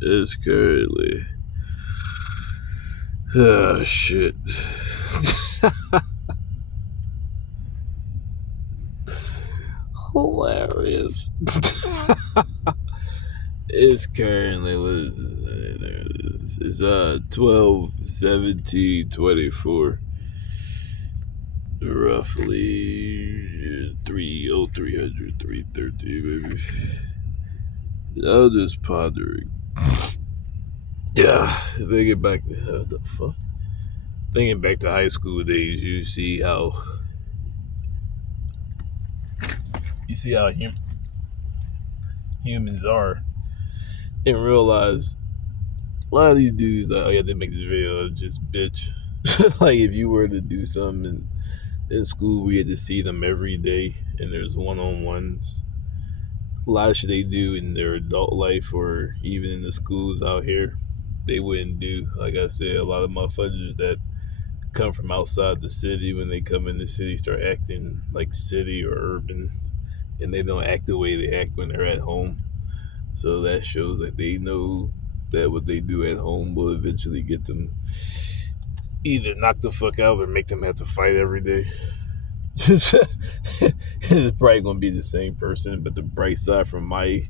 is currently. Oh shit. Hilarious. It's currently what is it? It's 12, 17, 24. Roughly 300, 330, maybe. I was just pondering. Yeah, thinking back, what the fuck? Thinking back to high school days, you see how humans are, and realize a lot of these dudes, oh yeah, they make this video, just bitch. Like if you were to do something in school, we had to see them every day, and there's one-on-ones. A lot of shit they do in their adult life or even in the schools out here, they wouldn't do. Like I said, a lot of motherfuckers that come from outside the city, when they come in the city, start acting like city or urban, and they don't act the way they act when they're at home. So that shows that they know that what they do at home will eventually get them either knocked the fuck out or make them have to fight every day. It's probably gonna be the same person, but the bright side from my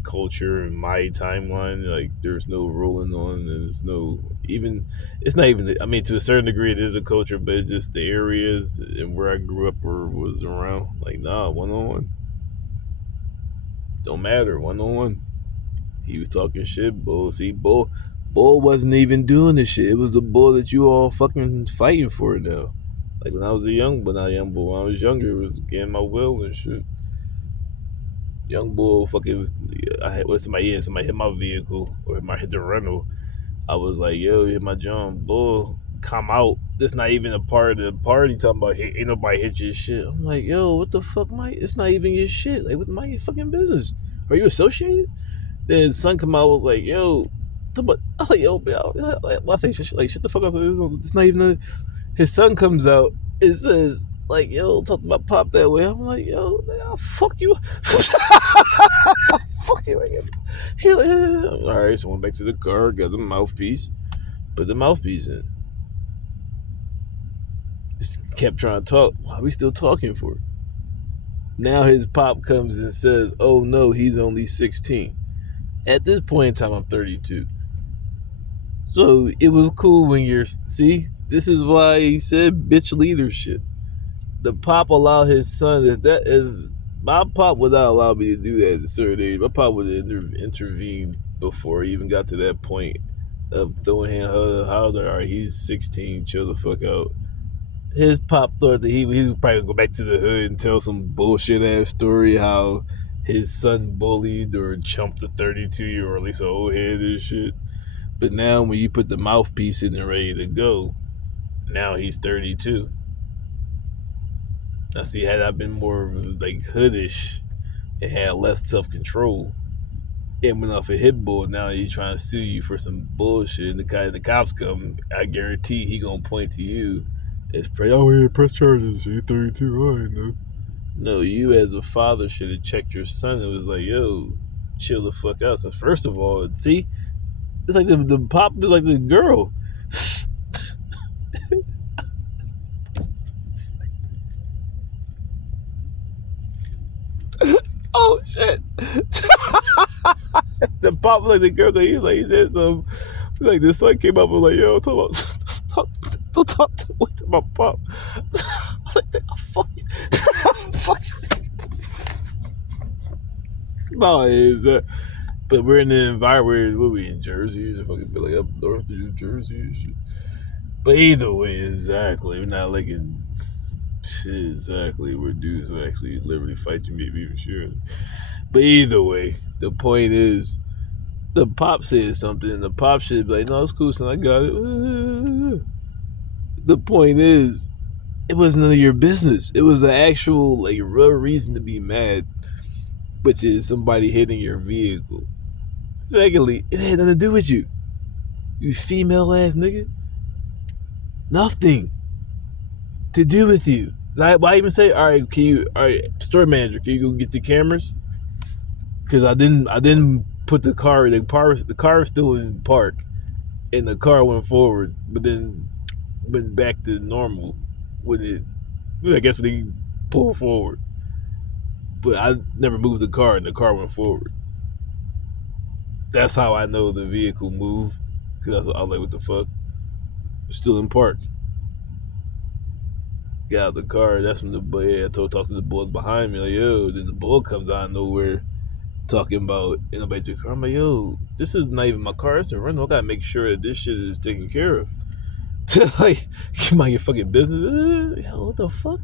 culture and my timeline, like there's no rolling on. There's no even. It's not even. I mean, to a certain degree, it is a culture, but it's just the areas and where I grew up or was around. Like, nah, 1-on-1 don't matter. 1-on-1. He was talking shit. Bull. See, bull wasn't even doing the shit. It was the bull that you all fucking fighting for now. Like when I was not young boy. When I was younger, it was getting my will and shit. Young bull, fucking was. I had somebody hit my vehicle or hit the rental. I was like, yo, hit my John bull, come out. That's not even a part of the party. Talking about ain't nobody hit your shit. I'm like, yo, what the fuck, Mike? It's not even your shit. Like, what my fucking business? Are you associated? Then his son come out, was like, yo, but I like, yo, I say shit like shut the fuck up. It's not even. His son comes out. It says like, yo, talk about pop that way. I'm like, yo, I'll fuck you. Fuck you again. All right, so went back to the car, got the mouthpiece, put the mouthpiece in. Just kept trying to talk. Why are we still talking for? Now his pop comes and says, oh no, he's only 16. At this point in time, I'm 32. So it was cool when see, this is why he said bitch leadership. The pop allowed his son, if my pop would not allow me to do that at a certain age. My pop would have intervened before he even got to that point of throwing him all right, he's 16, chill the fuck out. His pop thought that he would probably go back to the hood and tell some bullshit ass story how his son bullied or chumped a 32-year-old, or at least an old head and shit. But now when you put the mouthpiece in and ready to go, now he's 32. Now see, had I been more like hoodish and had less self-control, it went off a hit bull. Now he's trying to sue you for some bullshit. And the cops come, I guarantee he gonna point to you as oh yeah, press charges. You're 32. Oh, I know. No, you as a father should have checked your son and was like, yo, chill the fuck out. Because first of all, see, it's like the pop is like the girl. Oh shit! The pop like the girl that he said some like the son came up and was like, yo, don't talk to my pop. I was like, oh, fuck you. Fuck you. No, it's but we're in the environment. What we in Jersey? If I could be like up north New Jersey and shit. But either way, exactly. We're not like in shit exactly where dudes will actually literally fight you, maybe for sure. But either way, the point is, the pop said something, and the pop should be like, no, it's cool, son, I got it. The point is, it was none of your business. It was an actual, like, real reason to be mad, which is somebody hitting your vehicle. Secondly, it had nothing to do with you. You female ass nigga. Nothing to do with you. Like, why even say, all right, store manager, can you go get the cameras? Because I didn't put the car is still in park, and the car went forward, but then went back to normal when it, I guess when they pull forward. But I never moved the car, and the car went forward. That's how I know the vehicle moved, because I was like, what the fuck? It's still in park. Got out the car. That's when I talked to the boys behind me, like, yo. Then the bull comes out of nowhere, talking about anybody to the car. I'm like, yo, this is not even my car. It's a rental. I gotta make sure that this shit is taken care of. Like, you mind your fucking business? Yo, what the fuck?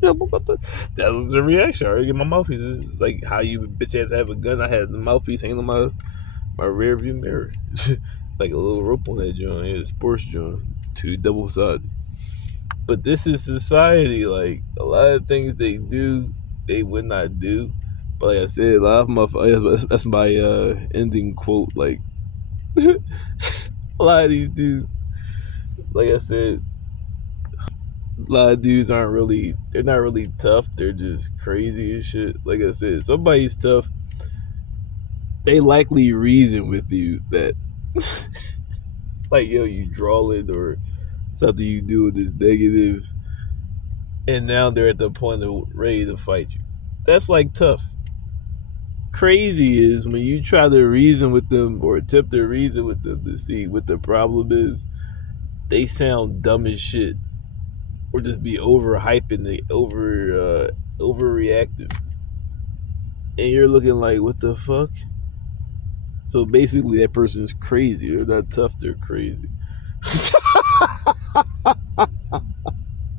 That was the reaction. I already get my mouthpiece. It's like how you bitch ass have a gun. I had the mouthpiece hanging on my rear view mirror. Like a little rope on that joint. Yeah, sports joint. 2 double sided. But this is society. Like, a lot of things they do, they would not do. But like I said, a lot of motherfuckers, that's my ending quote. Like, a lot of these dudes, like I said, a lot of dudes they're not really tough. They're just crazy and shit. Like I said, somebody's tough. They likely reason with you that, like, yo, you drawing or something you do is negative, and now they're at the point of ready to fight you. That's like tough. Crazy is when you try to reason with them or attempt to reason with them to see what the problem is, they sound dumb as shit or just be overhyping the overreactive, and you're looking like, what the fuck? So basically that person's crazy. They're not tough, they're crazy.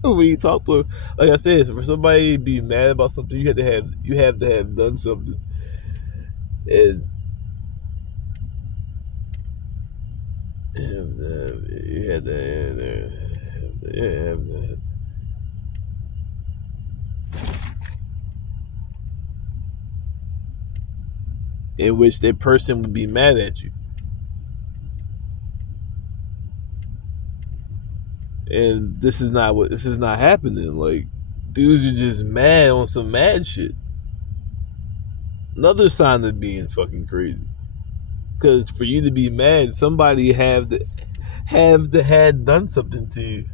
When you talk to them, like I said, for somebody to be mad about something, you have to have done something. And you had to have that. In which that person would be mad at you. And this is not happening. Like, dudes are just mad on some mad shit. Another sign of being fucking crazy. Because for you to be mad, somebody have had done something to you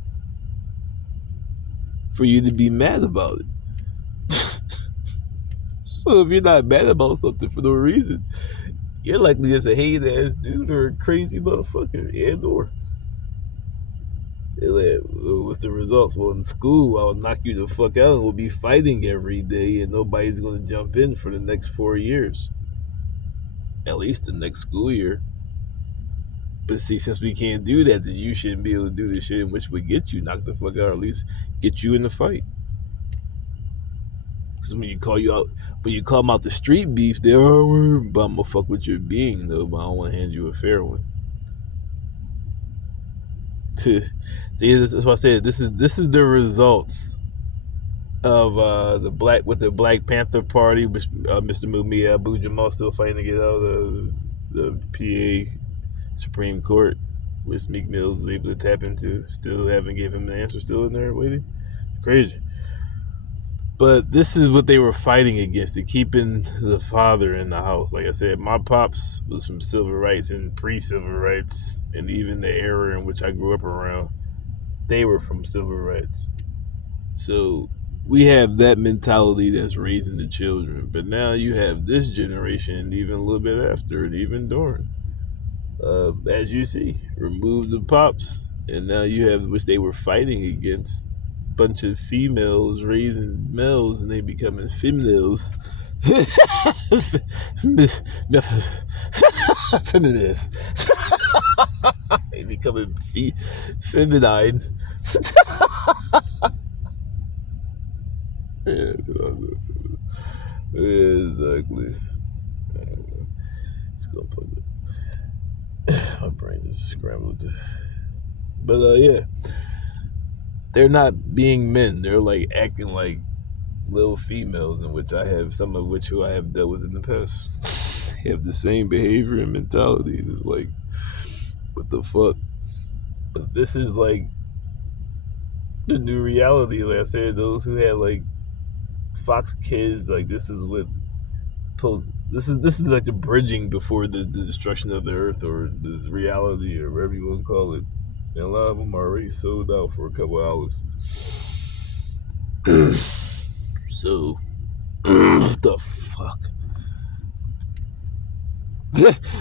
for you to be mad about it. So if you're not mad about something for no reason, you're likely just a hate ass dude or a crazy motherfucker. And or like, what's the results? Well, in school, I'll knock you the fuck out and we'll be fighting every day and nobody's going to jump in for the next 4 years. At least the next school year. But see, since we can't do that, then you shouldn't be able to do the shit in which would get you knocked the fuck out, or at least get you in the fight. Because when you call them out the street beef, they're, oh, but I'm gonna fuck with your being though, but I don't want to hand you a fair one. See, that's what I said. This is the results of the Black Panther Party, which Mr. Mumia Abu Jamal still fighting to get out of the PA Supreme Court, which Meek Mills was able to tap into. Still haven't given him the answer. Still in there waiting. Crazy. But this is what they were fighting against, to keeping the father in the house. Like I said, my pops was from civil rights and pre-civil rights, and even the era in which I grew up around, they were from civil rights. So we have that mentality that's raising the children. But now you have this generation, and even a little bit after, and even during. As you see, remove the pops, and now you have, which they were fighting against, bunch of females raising males, and they becoming females. Feminist. They becoming feminine. Yeah, exactly. Let's go plug it. My brain is scrambled. But yeah, they're not being men. They're like acting like little females, in which I have some of which who I have dealt with in the past. They have the same behavior and mentality. It's like, what the fuck? But this is like the new reality. Like I said, those who had like Fox Kids, like this is what this is like the bridging before the destruction of the earth, or this reality, or whatever you want to call it. And a lot of them are already sold out for a couple hours. So, what the fuck?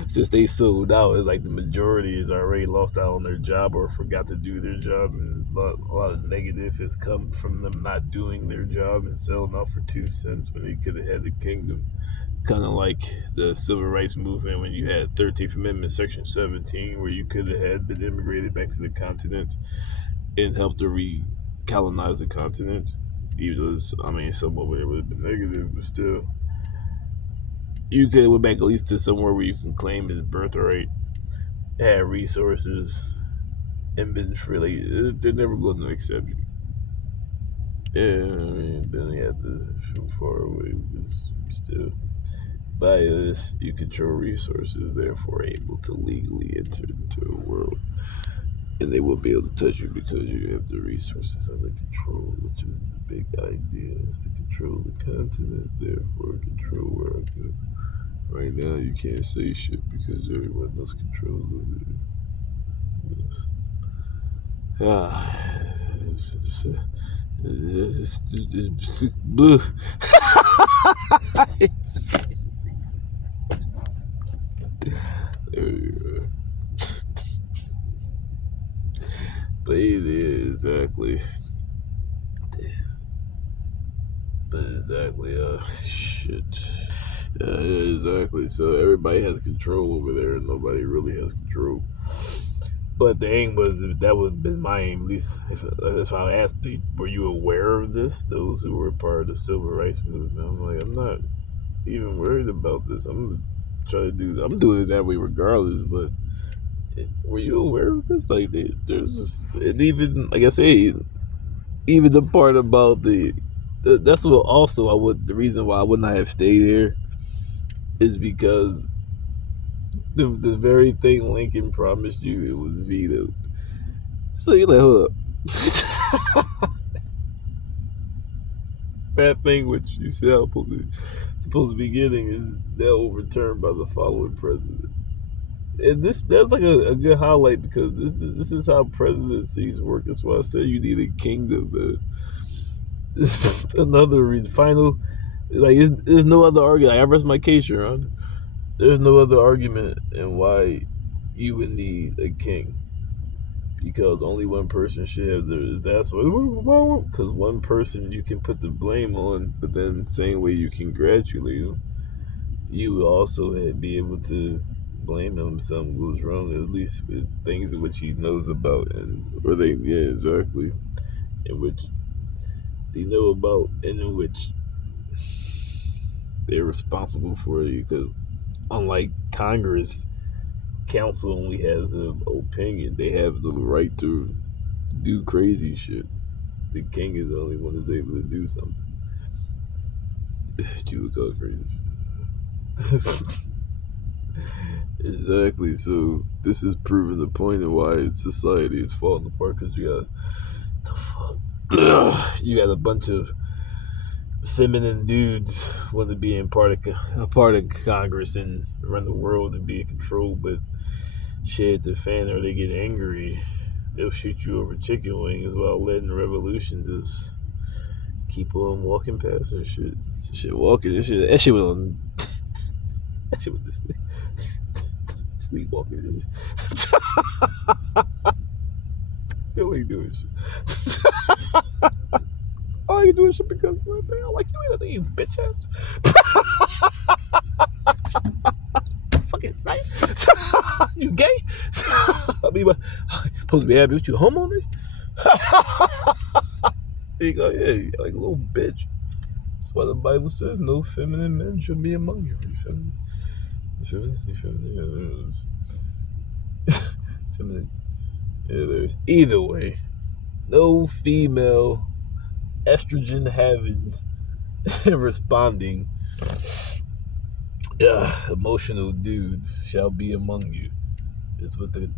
Since they sold out, it's like the majority is already lost out on their job or forgot to do their job, and a lot of negative has come from them not doing their job and selling out for 2 cents when they could have had the kingdom. Kind of like the civil rights movement when you had 13th Amendment Section 17, where you could have had been immigrated back to the continent and helped to recolonize the continent. Even though, I mean, some of it would have been negative, but still, you could have went back at least to somewhere where you can claim his birthright, had resources, and been free. They're never going to accept you. Yeah, I mean, then they had to from far away, but still. By this, you control resources, therefore able to legally enter into a world. And they will be able to touch you because you have the resources under control, which is the big idea, is to control the continent, therefore control where I go. Right now, you can't say shit because everyone else controls it. It's blue. But yeah, exactly. But exactly, shit. Yeah, exactly. So everybody has control over there, and nobody really has control. But the aim was that would have been my aim, at least. That's why I asked, were you aware of this? Those who were part of the civil rights movement. I'm like, I'm not even worried about this. I'm doing it that way regardless. But were you aware of this? Like, there's just, and even like I say, even the part about that's what also the reason why I would not have stayed here is because the very thing Lincoln promised you, it was vetoed. So you're like, hold up. That thing which you said supposed to be getting is now overturned by the following president. And that's like a good highlight because this is how presidencies work. That's why I said you need a kingdom, man. Another final, like, there's no other argument. Like, I rest my case, Your Honor. There's no other argument in why you would need a king, because only one person should have that's because one person you can put the blame on, but then same way you congratulate him, you would also be able to blame him if something goes wrong, at least with things in which he knows about, exactly, in which they know about, and in which they're responsible for you. Because unlike Congress, council only has an opinion. They have the right to do crazy shit. The king is the only one that's able to do something. You would call crazy. Exactly. So this is proving the point of why society is falling apart, because you got a bunch of feminine dudes want to be a part of Congress and run the world and be in control, but shit, the fan, or they get angry, they'll shoot you over chicken wings while letting the revolution just keep on walking past and shit. That shit was on. That shit was just sleepwalking. Still ain't doing shit. Oh, you doing shit because I don't like you, you bitch ass. Fucking right. You gay? I mean, supposed to be happy with you, homo, See, go, yeah, like a little bitch. That's why the Bible says no feminine men should be among you. You feel me? You feel me? Yeah, feminine. Yeah, there's. Either way, no female estrogen having responding emotional dude shall be among you. It's what the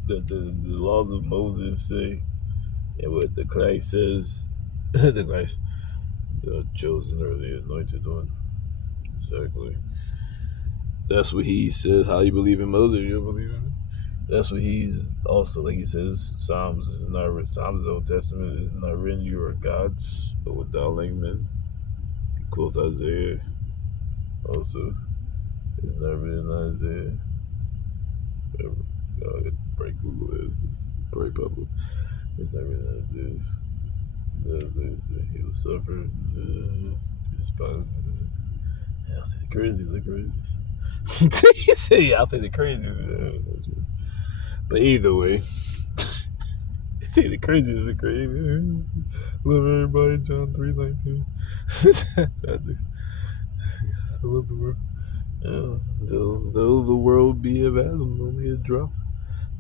laws of Moses say. And what the Christ says, the Christ, the chosen or the anointed one. Exactly. That's what he says. How you believe in Moses, you believe in me. That's what he's also, like he says, Psalms is not written. Psalms of the Old Testament is not written. You are gods, but without like men. He quotes Isaiah also. It's not written in Isaiah. Break Google it. Break public. It's not written in Isaiah. He will suffer. Despised. Yeah, I'll say the crazies. The crazies. He said, yeah, I'll say the crazies. But either way, say the crazies. The crazy. Love everybody. John 3:19. I love the world. Yeah, though the world be of Adam, only a drop.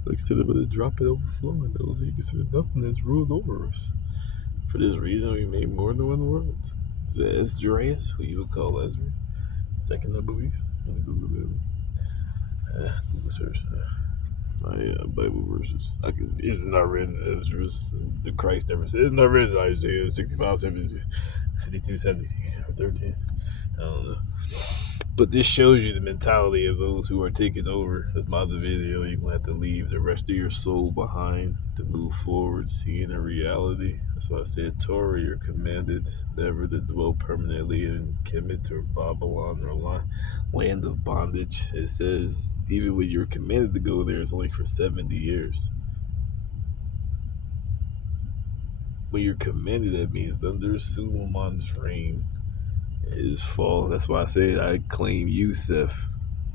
Like consider but a drop it overflowing. Those who consider nothing has ruled over us. For this reason, we made more than one world. Esdras, who you would call Ezra, second, I believe. Let me Google it. Google search. My Bible verses. It's not written in Ezra's. The Christ never said. It's not written in Isaiah 65, 70, 52, 70, or 13. I don't know. But this shows you the mentality of those who are taking over. That's my other video. You're going to have to leave the rest of your soul behind to move forward, seeing a reality. That's why I said, Torah, you're commanded never to dwell permanently in Kemet or Babylon or land of bondage. It says, even when you're commanded to go there, it's only for 70 years. When you're commanded, that means under Suleiman's reign, his fall. That's why I said I claim Yusuf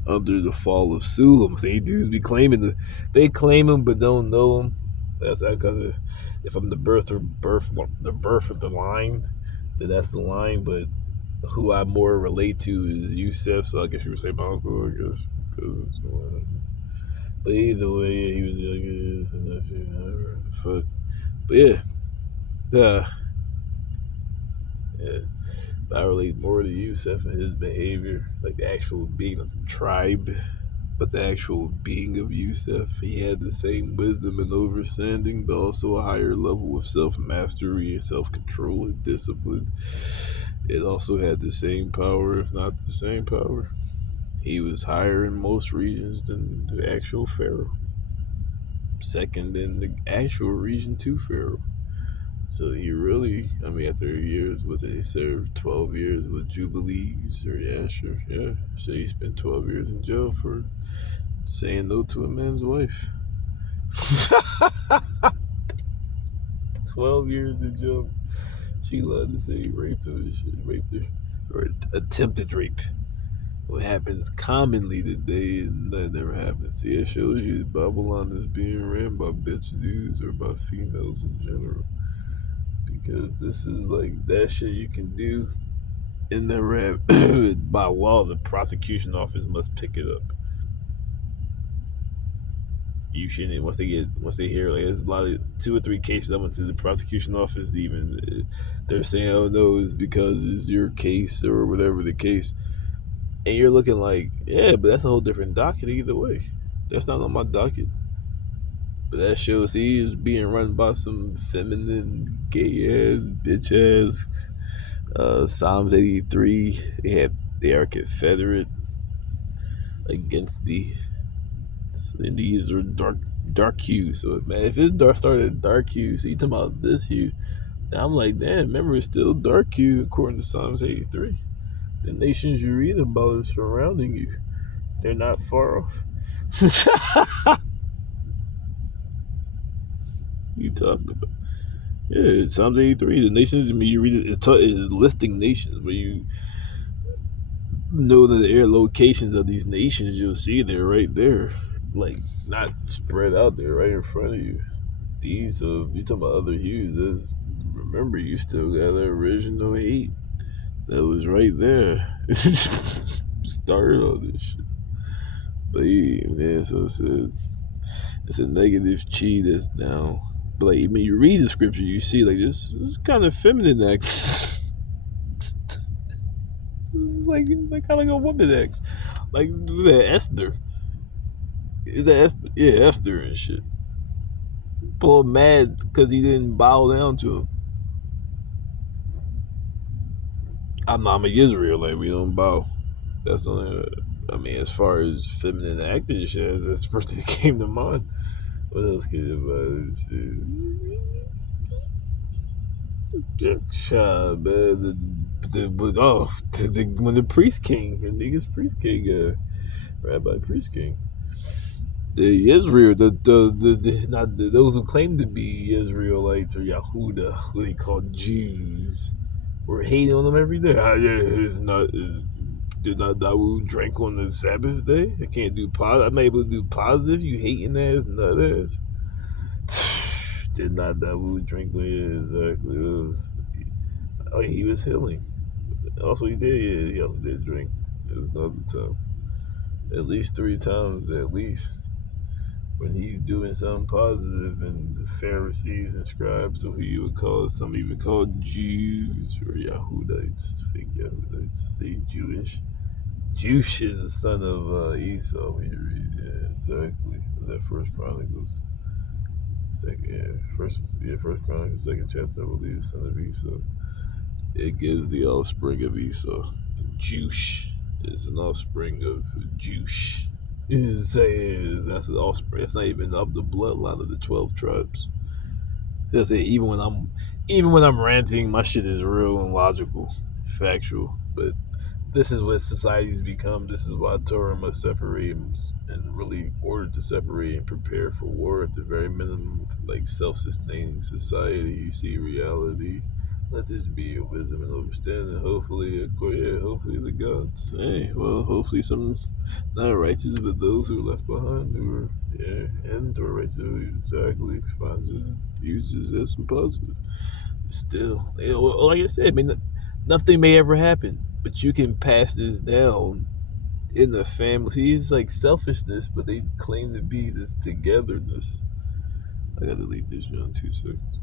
under the fall of Sulam. They dudes be claiming they claim him but don't know him. That's because if I'm the birth of the line, then that's the line. But who I more relate to is Yusuf. So I guess you would say my uncle. I guess cousins or whatever. But either way, yeah, he was the youngest and nephew. Fuck. But yeah. I relate more to Yusuf and his behavior, like the actual being of the tribe, but the actual being of Yusuf. He had the same wisdom and understanding, but also a higher level of self-mastery and self-control and discipline. It also had the same power, if not the same power. He was higher in most regions than the actual Pharaoh. Second in the actual region to Pharaoh. So he really, after years, he served 12 years with Jubilees, or yeah, sure, yeah. So he spent 12 years in jail for saying no to a man's wife. 12 years in jail. She lied to say he raped her, or attempted rape. What happens commonly today, and that never happens. See, it shows you that Babylon is being ran by bitch dudes or by females in general. Because this is like that shit you can do in the rap. By law, the prosecution office must pick it up. You shouldn't. Once they hear, like, there's a lot of 2 or 3 cases I went to the prosecution office. Even they're saying, "Oh no, it's because it's your case or whatever the case," and you're looking like, yeah, but that's a whole different docket either way. That's not on my docket. But that shows he is being run by some feminine, gay ass, bitch ass. Psalms 83. They are Confederate against and these are dark hues. So man, if it's started dark hue, so you talking about this hue, then I'm like, damn, remember it's still dark hue according to Psalms 83. The nations you read about are surrounding you. They're not far off. You talking about? Yeah, Psalms 83. The nations, you read it, it's listing nations where you know the air locations of these nations. You'll see they're right there, like not spread out there right in front of you. These, so if you talking about other hues, remember you still got the original heat that was right there. Started all this shit. But yeah, so it's a negative chi that's now. But like when you read the scripture, you see like this kind of feminine act. This is like kind of like a woman acts. Like that Esther. Is that Esther? Yeah, Esther and shit. People are mad because he didn't bow down to him. I'm an Israelite. We don't bow. That's only. I mean, as far as feminine acting shit, that's the first thing that came to mind. What else could it when the priest king, the niggas priest king, Rabbi Priest King, the Israel, the not those who claim to be Israelites or Yahuda, who they call Jews, were hating on them every day. Did not Dawood drink on the Sabbath day? I can't do positive. I'm able to do positive. You hating ass nut ass. Did not Dawood drink? Yeah, exactly. He was healing. Also, he did. Yeah, he also did drink. It was another time. At least 3 times, at least. When he's doing something positive, and the Pharisees and scribes, or who you would call, some even called Jews or Yahudites, fake Yahudites, say Jewish. Jush is the son of Esau. When you read, exactly. That First Chronicles, First Chronicles, second chapter, I believe, son of Esau. It gives the offspring of Esau. Jush is an offspring of Jush. You just say that's the offspring. It's not even of the bloodline of the 12 tribes. Just say even when I'm ranting, my shit is real and logical, factual. But this is what society's become. This is why Torah must separate and really order to separate and prepare for war at the very minimum, like self-sustaining society. You see reality. Let this be your wisdom and understanding. Hopefully the gods. Hey, well, hopefully some not righteous, but those who are left behind, who are and or righteous, who exactly finds it, uses as some positive. Still, like I said, I mean, nothing may ever happen, but you can pass this down in the family. It's like selfishness, but they claim to be this togetherness. I gotta leave this in 2 seconds.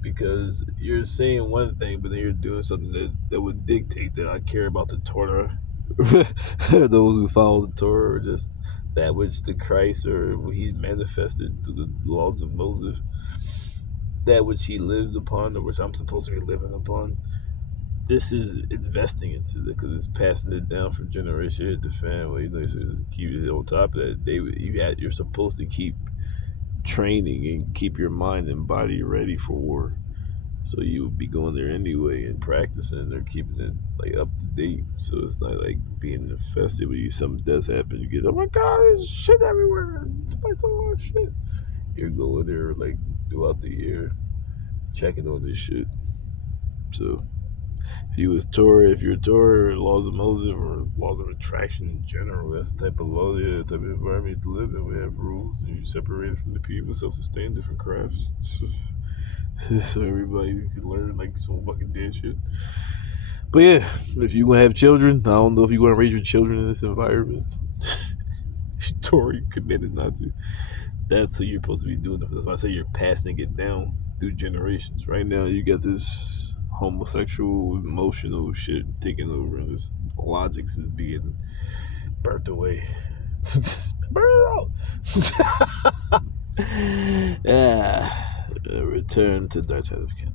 Because you're saying one thing, but then you're doing something that would dictate that I care about the Torah. Those who follow the Torah, or just that which the Christ or what he manifested through the laws of Moses, that which he lived upon, or which I'm supposed to be living upon. This is investing into it because it's passing it down from generation to family. So keep it on top of that. You're supposed to keep training and keep your mind and body ready for war. So you would be going there anyway and practicing or keeping it like up to date. So it's not like being infested when something does happen. You get, oh my god, there's shit everywhere. Somebody's talking about shit. You're going there like throughout the year, checking on this shit. So if you're Torah, or laws of Moses or laws of attraction in general, that's the type of law, type of environment to live in. We have rules, and you're separated from the people, self-sustained, different crafts. So everybody can learn like some fucking dead shit. But yeah, if you gonna have children, I don't know if you're gonna raise your children in this environment. Torah committed not to. That's who you're supposed to be doing. That's why I say you're passing it down through generations. Right now, you got this homosexual, emotional shit taking over, and this logic is being burnt away. Just burn it out. Yeah. Return to Dark Side of the Cat.